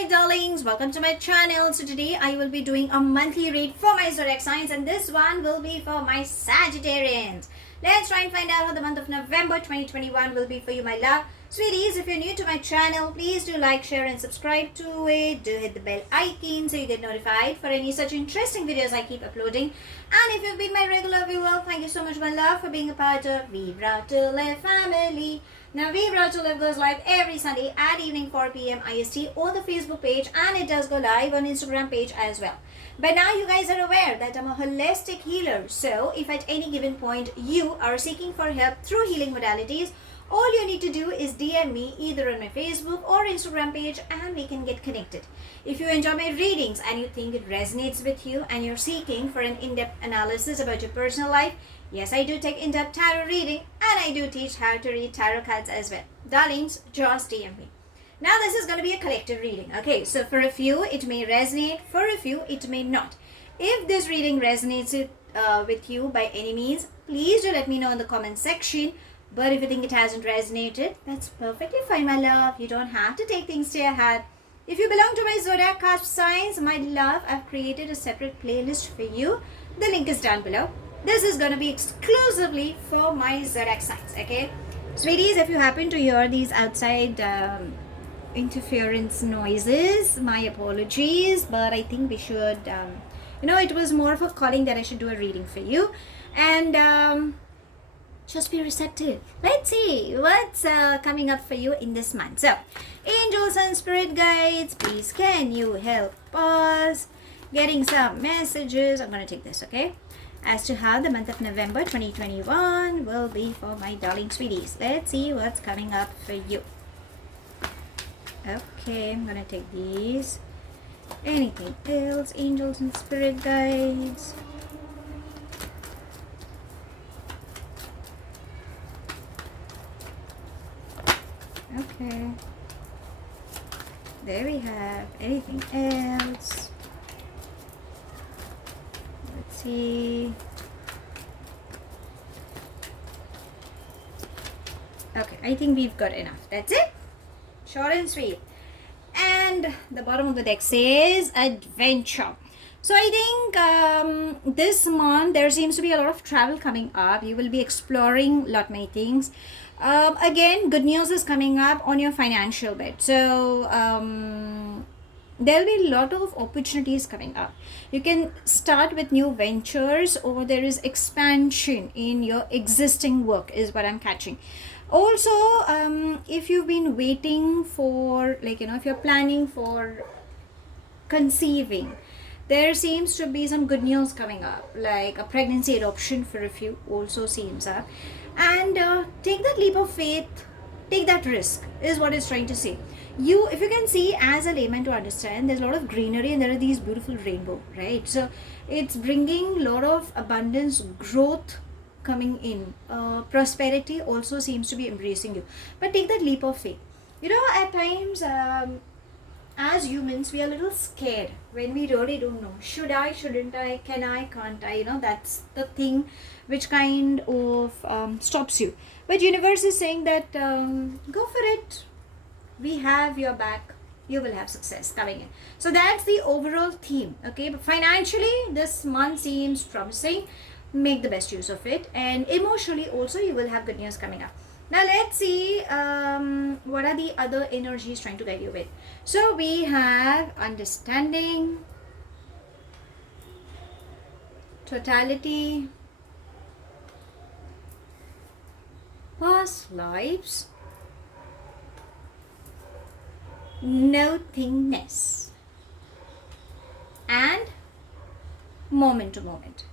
my darlings, welcome to my channel. So today I will be doing a monthly read for my zodiac signs, and this one will be for my Sagittarians. Let's try and find out how the month of November 2021 will be for you, my love. Sweeties, if you're new to my channel, please do like, share and subscribe to it. Do hit the bell icon so you get notified for any such interesting videos I keep uploading. And if you've been my regular viewer, thank you so much, my love, for being a part of Vibra to Live family. Now, Vibra to Live goes live every Sunday at evening 4 p.m. IST on the Facebook page, and it does go live on Instagram page as well. But now you guys are aware that I'm a holistic healer. So if at any given point you are seeking for help through healing modalities, all you need to do is DM me either on my Facebook or Instagram page and we can get connected. If you enjoy my readings and you think it resonates with you and you're seeking for an in-depth analysis about your personal life, yes, I do take in-depth tarot reading and I do teach how to read tarot cards as well. Darlings, just DM me. Now this is going to be a collective reading. Okay, so for a few it may resonate, for a few it may not. If this reading resonates with you by any means, please do let me know in the comment section. But if you think it hasn't resonated, that's perfectly fine, my love. You don't have to take things to your heart. If you belong to my zodiac cusp signs, my love, I've created a separate playlist for you. The link is down below. This is going to be exclusively for my zodiac signs, okay? Sweeties, if you happen to hear these outside interference noises, my apologies. But I think we should, it was more of a calling that I should do a reading for you. And just be receptive. Let's see what's coming up for you in this month. So, angels and spirit guides, please can you help us getting some messages? I'm going to take this, okay? As to how the month of November 2021 will be for my darling sweeties. Let's see what's coming up for you. Okay, I'm going to take these. Anything else? Angels and spirit guides. Okay, there we have. Anything else? Let's see. Okay, I think we've got enough. That's it. Short and sweet. And the bottom of the deck says adventure. So I think this month there seems to be a lot of travel coming up. You will be exploring a lot many things. Again, good news is coming up on your financial bit. So there'll be a lot of opportunities coming up. You can start with new ventures, or there is expansion in your existing work is what I'm catching. Also, if you've been waiting for, if you're planning for conceiving, there seems to be some good news coming up, like a pregnancy adoption for a few also seems up. And take that leap of faith, take that risk is what it's trying to say. If you can see as a layman to understand, there's a lot of greenery and there are these beautiful rainbow, right? So it's bringing a lot of abundance, growth coming in. Prosperity also seems to be embracing you. But take that leap of faith. At times, as humans, we are a little scared when we really don't know. Should I, shouldn't I, can I, can't I? That's the thing which kind of stops you. But universe is saying that go for it. We have your back. You will have success coming in. So that's the overall theme. Okay, but financially, this month seems promising. Make the best use of it. And emotionally also, you will have good news coming up. Now let's see what are the other energies trying to guide you with. So we have understanding, totality, past lives, nothingness, and moment to moment.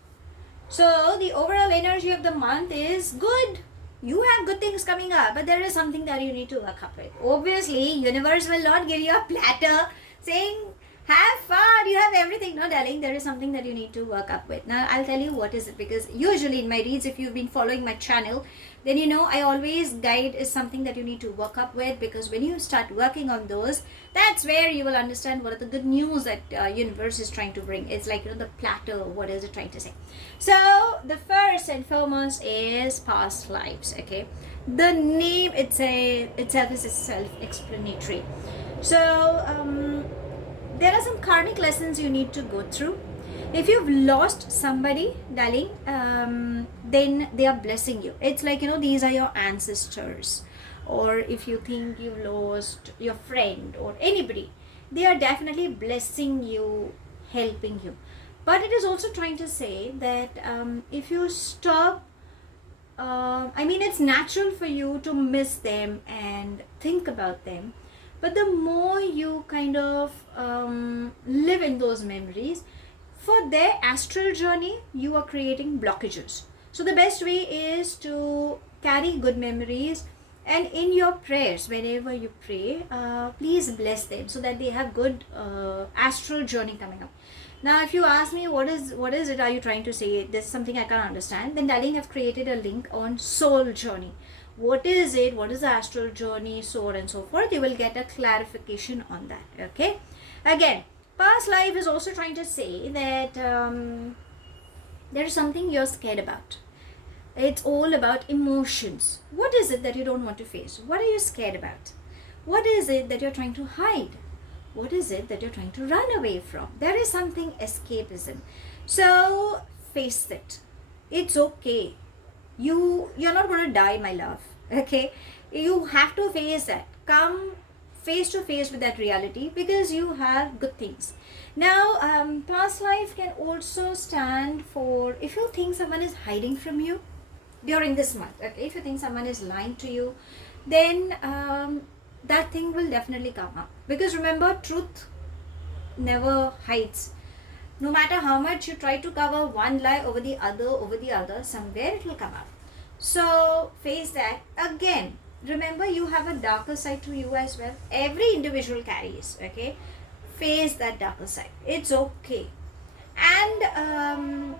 So the overall energy of the month is good. You have good things coming up, but there is something that you need to work up with. Obviously, universe will not give you a platter saying, have fun, you have everything. No, darling, there is something that you need to work up with. Now, I'll tell you what is it, because usually in my reads, if you've been following my channel, then I always guide is something that you need to work up with, because when you start working on those, that's where you will understand what are the good news that universe is trying to bring. It's like, the platter, what is it trying to say? So, the first and foremost is past lives, okay? The name itself is self-explanatory. So, there are some karmic lessons you need to go through. If you've lost somebody, darling, then they are blessing you. It's like, these are your ancestors. Or if you think you've lost your friend or anybody, they are definitely blessing you, helping you. But it is also trying to say that if you stop, it's natural for you to miss them and think about them. But the more you kind of live in those memories, for their astral journey, you are creating blockages. So the best way is to carry good memories, and in your prayers, whenever you pray, please bless them so that they have good astral journey coming up. Now, if you ask me what is it are you trying to say, this is something I can't understand, then darling, I've created a link on soul journey. What is it? What is the astral journey? So on and so forth. You will get a clarification on that. Okay. Again, past life is also trying to say that there is something you're scared about. It's all about emotions. What is it that you don't want to face? What are you scared about? What is it that you're trying to hide? What is it that you're trying to run away from? There is something escapism. So face it. It's okay. You're not going to die, my love. Okay? You have to face that. Come face to face with that reality, because you have good things. Now, past life can also stand for if you think someone is hiding from you during this month. Okay? If you think someone is lying to you, then that thing will definitely come up. Because remember, truth never hides. No matter how much you try to cover one lie over the other, somewhere it will come up. So face that. Again, remember, you have a darker side to you as well. Every individual carries. Okay, face that darker side. It's okay. And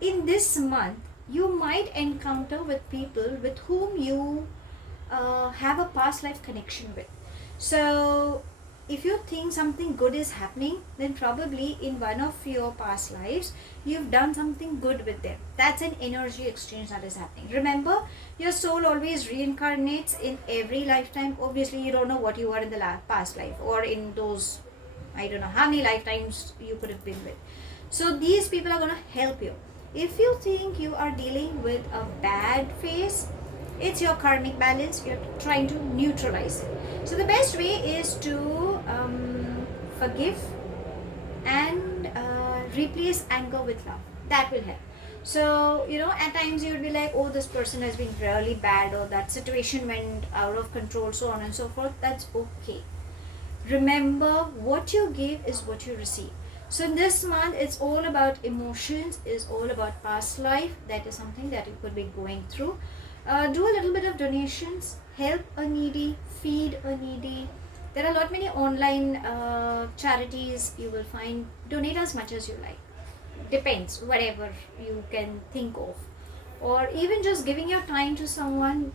in this month, you might encounter with people with whom you have a past life connection with. So if you think something good is happening, then probably in one of your past lives you've done something good with them. That's an energy exchange that is happening. Remember, your soul always reincarnates in every lifetime. Obviously, you don't know what you were in the past life, or in those, I don't know how many lifetimes you could have been with. So these people are going to help you. If you think you are dealing with a bad phase, it's your karmic balance. You're trying to neutralize it. So the best way is to forgive and replace anger with love. That will help. So, at times you would be like, oh, this person has been really bad, or that situation went out of control, so on and so forth. That's okay. Remember, what you give is what you receive. So in this month, it's all about emotions, it's all about past life. That is something that you could be going through. Do a little bit of donations, help a needy, feed a needy. There are a lot many online charities you will find. Donate as much as you like. Depends, whatever you can think of. Or even just giving your time to someone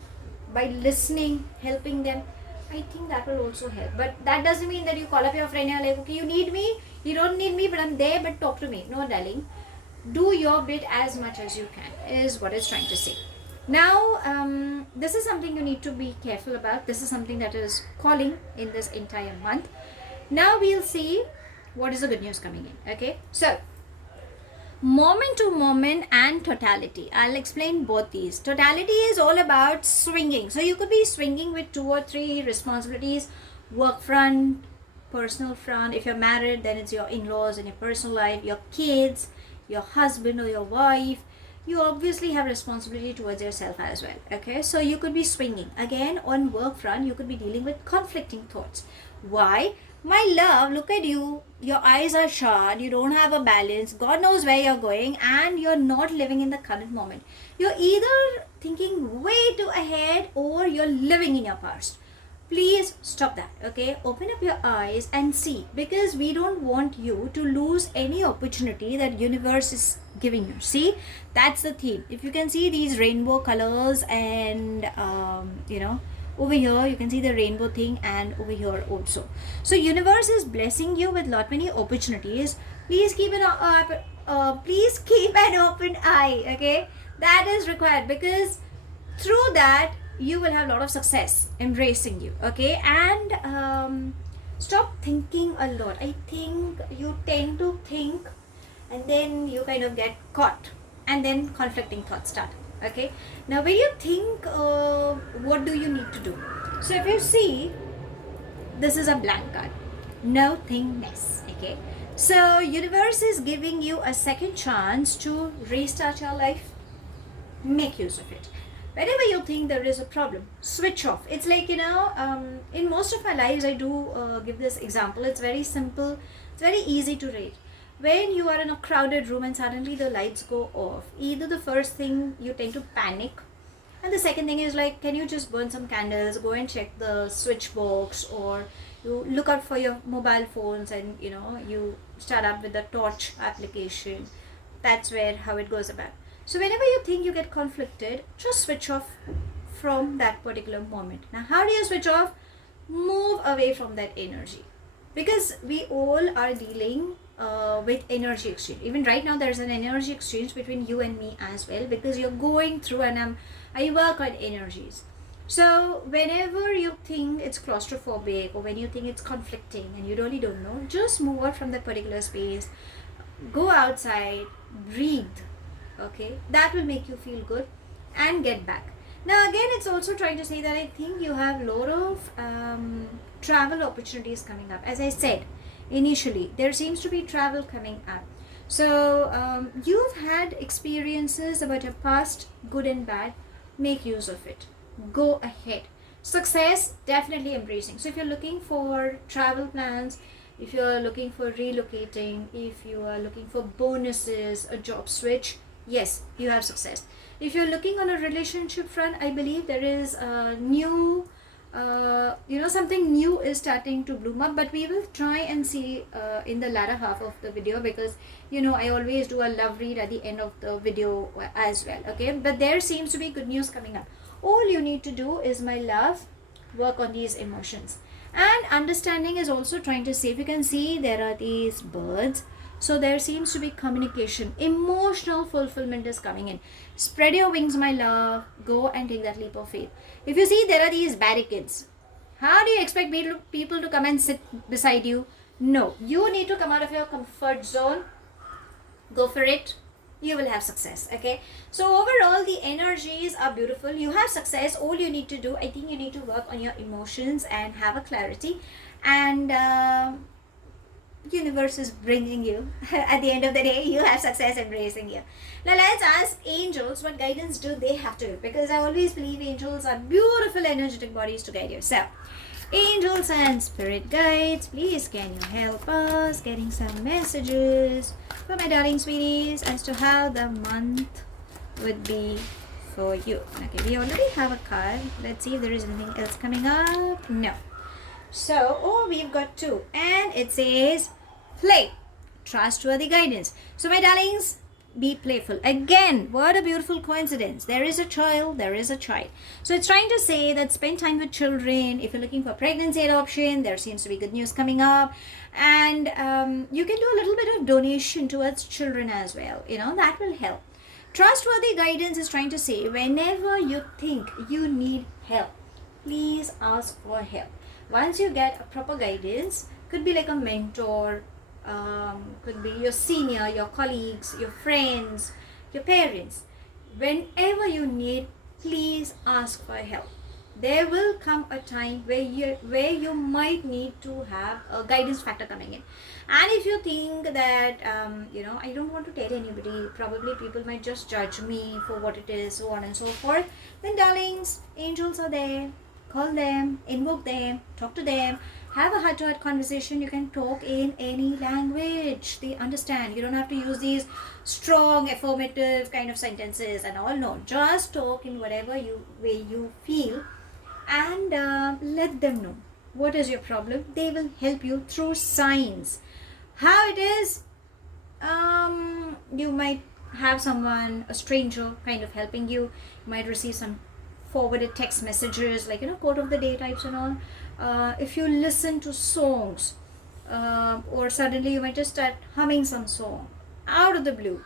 by listening, helping them. I think that will also help. But that doesn't mean that you call up your friend and you're like, okay, you need me, you don't need me, but I'm there, but talk to me. No, darling. Do your bit as much as you can, is what it's trying to say. Now, this is something you need to be careful about. This is something that is calling in this entire month. Now we'll see what is the good news coming in. Okay, so moment to moment and totality. I'll explain both these. Totality is all about swinging. So you could be swinging with 2 or 3 responsibilities: work front, personal front. If you're married, then it's your in-laws and your personal life, your kids, your husband or your wife. You obviously have responsibility towards yourself as well. Okay, so you could be swinging. Again, on work front, you could be dealing with conflicting thoughts. Why? My love, look at you. Your eyes are shut. You don't have a balance. God knows where you're going, and you're not living in the current moment. You're either thinking way too ahead, or you're living in your past. Please stop that. Okay, open up your eyes and see, because we don't want you to lose any opportunity that universe is giving you. See, that's the theme. If you can see these rainbow colors, and over here you can see the rainbow thing, and over here also. So universe is blessing you with lot many opportunities. Please keep an open eye. Okay, that is required, because through that you will have a lot of success embracing you. Okay, and Stop thinking a lot. I think you tend to think and then you kind of get caught and then conflicting thoughts start. Okay, now when you think, what do you need to do? So if you see, this is a blank card, no thingness. Okay, so universe is giving you a second chance to restart your life. Make use of it. Whenever you think there is a problem, switch off. It's like, in most of my lives I do give this example. It's very simple, it's very easy to read. When you are in a crowded room and suddenly the lights go off, either the first thing you tend to panic, and the second thing is like, can you just burn some candles, go and check the switch box, or you look out for your mobile phones and you start up with the torch application. That's where how it goes about. So whenever you think you get conflicted, just switch off from that particular moment. Now how do you switch off? Move away from that energy, because we all are dealing with energy exchange. Even right now there's an energy exchange between you and me as well, because you're going through, and I work on energies. So whenever you think it's claustrophobic, or when you think it's conflicting and you really don't know, just move out from that particular space, go outside, breathe. Okay, that will make you feel good and get back. Now again, it's also trying to say that I think you have a lot of travel opportunities coming up. As I said initially, there seems to be travel coming up. So you've had experiences about your past, good and bad. Make use of it. Go ahead. Success, definitely embracing. So if you're looking for travel plans, if you're looking for relocating, if you are looking for bonuses, a job switch, yes, you have success. If you're looking on a relationship front, I believe there is a new something new is starting to bloom up, but we will try and see in the latter half of the video, because I always do a love read at the end of the video as well. Okay, but there seems to be good news coming up. All you need to do is, my love, work on these emotions. And understanding is also trying to say, if you can see, there are these birds. So there seems to be communication. Emotional fulfillment is coming in. Spread your wings, my love. Go and take that leap of faith. If you see, there are these barricades. How do you expect people to come and sit beside you? No. You need to come out of your comfort zone. Go for it. You will have success. Okay, so overall the energies are beautiful. You have success. All you need to do, I think, you need to work on your emotions and have a clarity, and universe is bringing you at the end of the day, you have success embracing you. Now let's ask angels, what guidance do they have to do? Because I always believe angels are beautiful energetic bodies to guide you. So angels and spirit guides, please can you help us getting some messages for my darling sweeties as to how the month would be for you. Okay, we already have a card. Let's see if there is anything else coming up. No. So we've got two, and it says play, trustworthy guidance. So my darlings, be playful. Again, what a beautiful coincidence. There is a child, there is a child. So it's trying to say that spend time with children. If you're looking for pregnancy adoption, there seems to be good news coming up. And you can do a little bit of donation towards children as well. That will help. Trustworthy guidance is trying to say, whenever you think you need help, please ask for help. Once you get a proper guidance, could be like a mentor, could be your senior, your colleagues, your friends, your parents. Whenever you need, please ask for help. There will come a time where you might need to have a guidance factor coming in. And if you think that I don't want to tell anybody, probably people might just judge me for what it is, so on and so forth, then darlings, angels are there. Call them, invoke them, talk to them, have a heart-to-heart conversation. You can talk in any language they understand. You don't have to use these strong affirmative kind of sentences and all. No, just talk in whatever way you feel, and let them know what is your problem. They will help you through signs. How it is, you might have someone, a stranger, kind of helping you. You might receive some forwarded text messages, like quote of the day types and all. If you listen to songs, or suddenly you might just start humming some song out of the blue,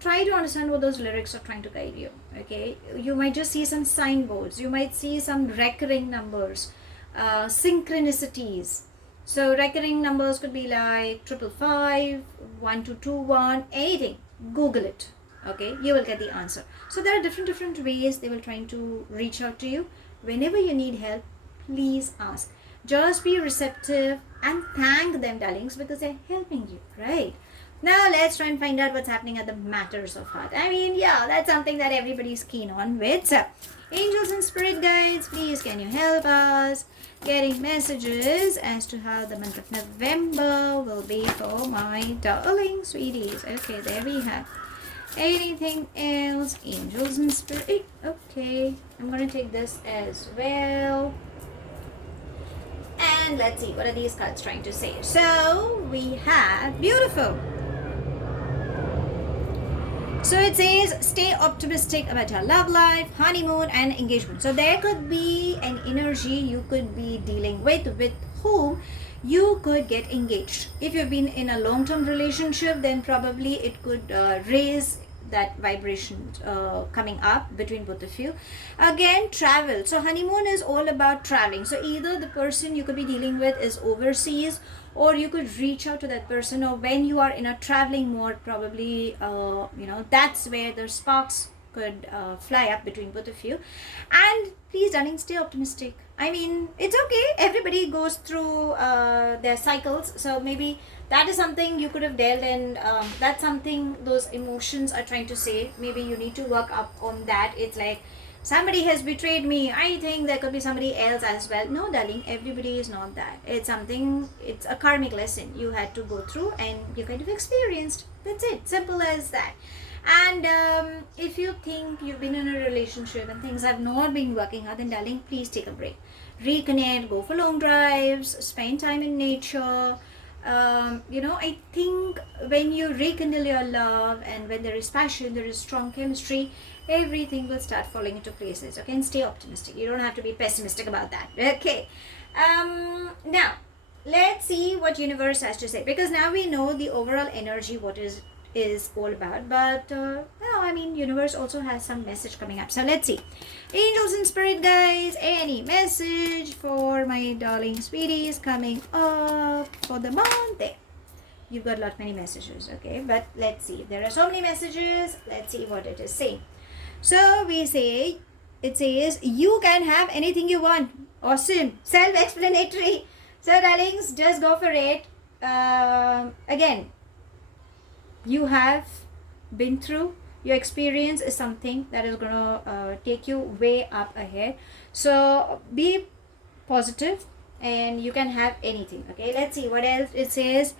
try to understand what those lyrics are trying to guide you. Okay, you might just see some signboards, you might see some recurring numbers, synchronicities. So recurring numbers could be like 555, 1221, anything. Google it. Okay, you will get the answer. So there are different ways they will trying to reach out to you. Whenever you need help, please ask. Just be receptive and thank them, darlings, because they're helping you, right? Now let's try and find out what's happening at the matters of heart. I mean, yeah, that's something that everybody's keen on with. So, angels and spirit guides, please can you help us getting messages as to how the month of November will be for my darling sweeties. Okay, there we have. Anything else? Angels and spirit. Okay, I'm gonna take this as well. And let's see, what are these cards trying to say? So we have beautiful. So it says stay optimistic about your love life, honeymoon, and engagement. So there could be an energy you could be dealing with whom you could get engaged. If you've been in a long-term relationship, then probably it could raise that vibration coming up between both of you. Again, travel. So honeymoon is all about traveling. So either the person you could be dealing with is overseas, or you could reach out to that person, or when you are in a traveling mode, probably that's where the sparks could fly up between both of you. And please, darling, stay optimistic. I mean, it's okay, everybody goes through their cycles, so maybe that is something you could have dealt, and that's something those emotions are trying to say. Maybe you need to work up on that. It's like somebody has betrayed me, I think there could be somebody else as well. No, darling, everybody is not that. It's a karmic lesson you had to go through and you kind of experienced. That's it, simple as that. And if you think you've been in a relationship and things have not been working out, then darling, please take a break, reconnect, go for long drives, spend time in nature. I think when you rekindle your love and when there is passion, there is strong chemistry, everything will start falling into places. Okay, and stay optimistic. You don't have to be pessimistic about that. Okay. Now let's see what universe has to say, because now we know the overall energy what is all about, but universe also has some message coming up. So let's see, angels and spirit guides, any message for my darling sweeties coming up for the month. There, you've got many messages. Okay, but let's see, there are so many messages. Let's see what it is saying. So it says you can have anything you want. Awesome, self-explanatory. So darlings, just go for it. Again, you have been through, your experience is something that is gonna take you way up ahead. So be positive and you can have anything. Okay, let's see what else it says.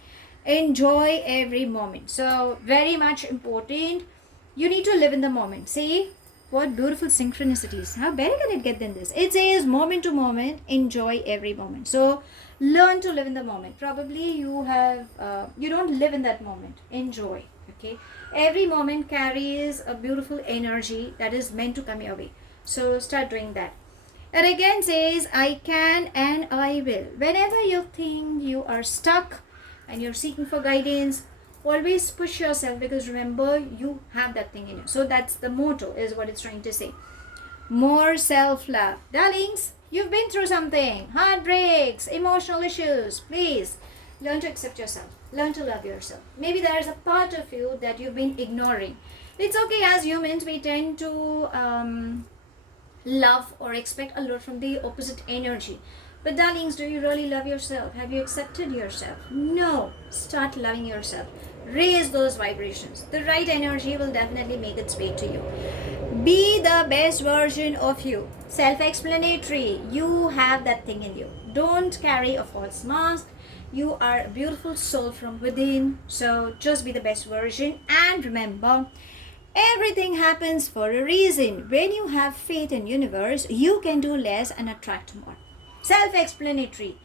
Enjoy every moment. So very much important, you need to live in the moment. See what beautiful synchronicities. How better can it get than this? It says moment to moment, enjoy every moment. So learn to live in the moment. Probably you don't live in that moment. Enjoy. Okay, every moment carries a beautiful energy that is meant to come your way. So start doing that. It again says I can and I will. Whenever you think you are stuck and you're seeking for guidance, always push yourself, because remember, you have that thing in you. So that's the motto, is what it's trying to say. More self-love. Darlings, you've been through something, heartbreaks, emotional issues. Please learn to accept yourself, learn to love yourself. Maybe there is a part of you that you've been ignoring. It's okay, as humans we tend to love or expect a lot from the opposite energy. But darlings, do you really love yourself? Have you accepted yourself? No. Start loving yourself. Raise those vibrations. The right energy will definitely make its way to you. Be the best version of you. Self-explanatory. You have that thing in you. Don't carry a false mask. You are a beautiful soul from within. So just be the best version. And remember, everything happens for a reason. When you have faith in universe, you can do less and attract more. Self-explanatory.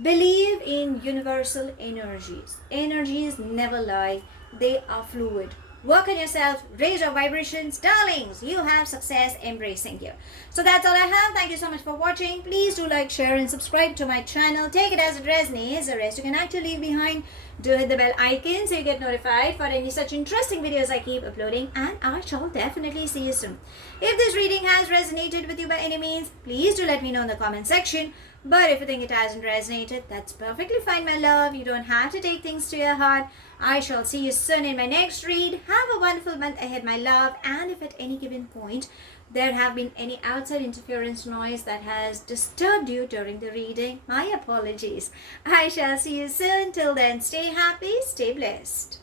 Believe in universal energies. Energies never lie. They are fluid. Work on yourself. Raise your vibrations. Darlings, you have success embracing you. So that's all I have. Thank you so much for watching. Please do like, share and subscribe to my channel. Take it as it resonates. The rest you can actually leave behind. Do hit the bell icon so you get notified for any such interesting videos I keep uploading, and I shall definitely see you soon. If this reading has resonated with you by any means, please do let me know in the comment section. But if you think it hasn't resonated, that's perfectly fine, my love. You don't have to take things to your heart. I shall see you soon in my next read. Have a wonderful month ahead, my love. And if at any given point there have been any outside interference noise that has disturbed you during the reading, my apologies. I shall see you soon. Till then, stay happy, stay blessed.